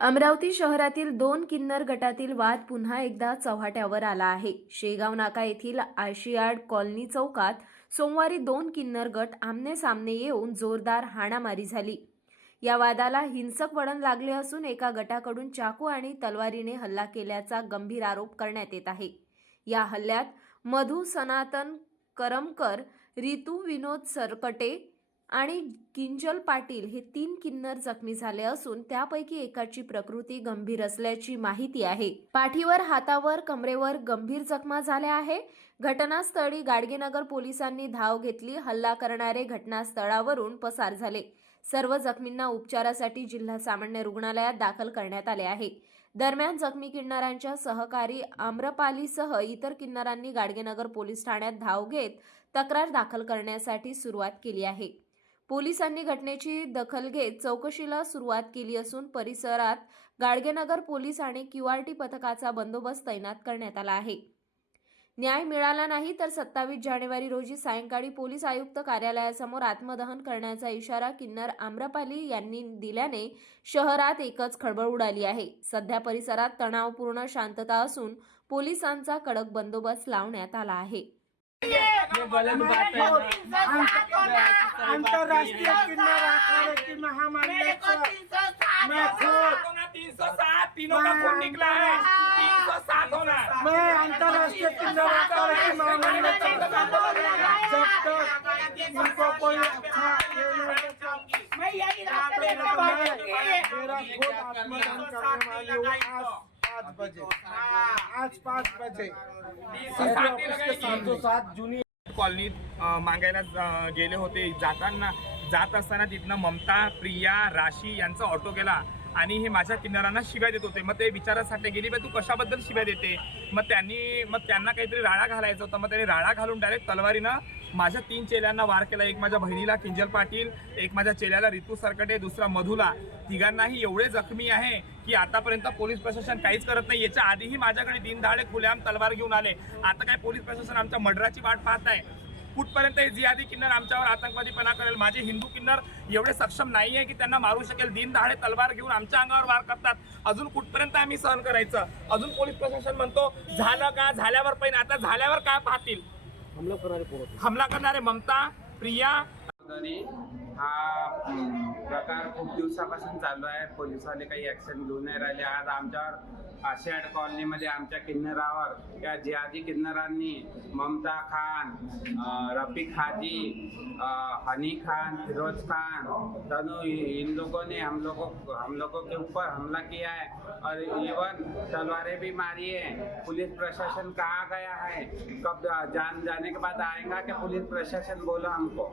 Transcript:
अमरावती शहरातील 2 किन्नर गटातील वाद पुन्हा एकदा चव्हाट्यावर आला आहे। शेगाव नाका येथील आशियाड कॉलनी चौकात सोमवारी 2 किन्नर गट आमने-सामने येऊन जोरदार हाणामारी झाली। या वादाला हिंसक वळण लागले असून एका गटाकडून चाकू आणि तलवारीने हल्ला केल्याचा गंभीर आरोप करण्यात येत आहे। या हल्ल्यात मधु सनातन करमकर, रितू विनोद सरकटे आणि किंजल पाटील हे 3 किन्नर जखमी झाले असून त्यापैकी एकाची प्रकृती गंभीर असल्याची माहिती आहे। पाठीवर, हातावर, कमरेवर गंभीर जखमा झाल्या आहे। घटनास्थळी गाडगेनगर पोलिसांनी धाव घेतली। हल्ला करणारे घटनास्थळावरून पसार झाले। सर्व जखमींना उपचारासाठी जिल्हा सामान्य रुग्णालयात दाखल करण्यात आले आहे। दरम्यान जखमी किन्नरांच्या सहकारी आम्रपालीसह इतर किन्नरांनी गाडगेनगर पोलीस ठाण्यात धाव घेत तक्रार दाखल करण्यासाठी सुरुवात केली आहे। पोलिसांनी घटनेची दखल घेत चौकशीला सुरुवात केली असून परिसरात गाडगेनगर पोलीस आणि क्यूआरटी पथकाचा बंदोबस्त तैनात करण्यात आला आहे। न्याय मिळाला नाही तर 27 जानेवारी रोजी सायंकाळी पोलीस आयुक्त कार्यालयासमोर आत्मदहन करण्याचा इशारा किन्नर आम्रपाली यांनी दिल्याने शहरात एकच खळबळ उडाली आहे। सध्या परिसरात तणावपूर्ण शांतता असून पोलिसांचा कडक बंदोबस्त लावण्यात आला आहे। अंतरराष्ट्रीय किन्नर अखाड़े की महामंडल मैं खुद 307 तीनों का खून निकला है। 307 होना। मैं अंतरराष्ट्रीय किन्नर अखाड़े की महामंडल जब तक इनको कोई अच्छा मैं यही मेरा खुद आत्मदान करने वाली हूँ आज 5 बजे 307 जुनी कॉलनीत मागायला गेले होते। जात असताना तिथनं ममता, प्रिया, राशी यांचा ऑटो गेला आणि हे माझ्या किन्नरांना शिव्या देत होते। मग ते विचारासाठी गेली बा तू कशाबद्दल शिव्या देते। मग त्यांना काहीतरी राळा घालायचा होता। मग त्यांनी राळा घालून डायरेक्ट तलवारीनं माझ्या 3 चेल्यांना वार केला। एक माझ्या बहिणीला किंजल पाटील, एक माझ्या चेल्याला रितू सरकटे, दुसरा मधुला। तिघांनाही एवढे जखमी आहे की आतापर्यंत पोलीस प्रशासन काहीच करत नाही। याच्या आधीही माझ्याकडे दिनदहाडे खुलेआम तलवार घेऊन आले। आता काय पोलीस प्रशासन आमच्या मर्डराची वाट पाहत आहे। कुठपर्यंत हे जिहादी किन्नर आमच्यावर आतंकवादीपणा करेल। माझे हिंदू किन्नर एवढे सक्षम नाही आहे की त्यांना मारू शकेल। दिनदहाडे तलवार घेऊन आमच्या अंगावर वार करतात। अजून कुठपर्यंत आम्ही सहन करायचं। अजून पोलीस प्रशासन म्हणतो झालं का, झाल्यावर पाहिजे। आता झाल्यावर काय पाहतील। हमला करणारे ममता, प्रिया। हा प्रकार खूप दिवसापासून चालू आहे। पोलिसवाले काही ॲक्शन घेऊन नाही राहिले। आज आमच्यावर आशियाड कॉलनीमध्ये आमच्या किन्नरावर या जिहादी किन्नरांनी ममता खान, रफीक हाजी, हनी खान, फिरोज खान, तनु, इन लोगों ने हम लोगों के ऊपर हमला किया है और इवन तलवारें भी मारी है। पुलिस प्रशासन कहाँ गया है? कब जाने के बाद आएगा कि पुलिस प्रशासन बोलो हमको।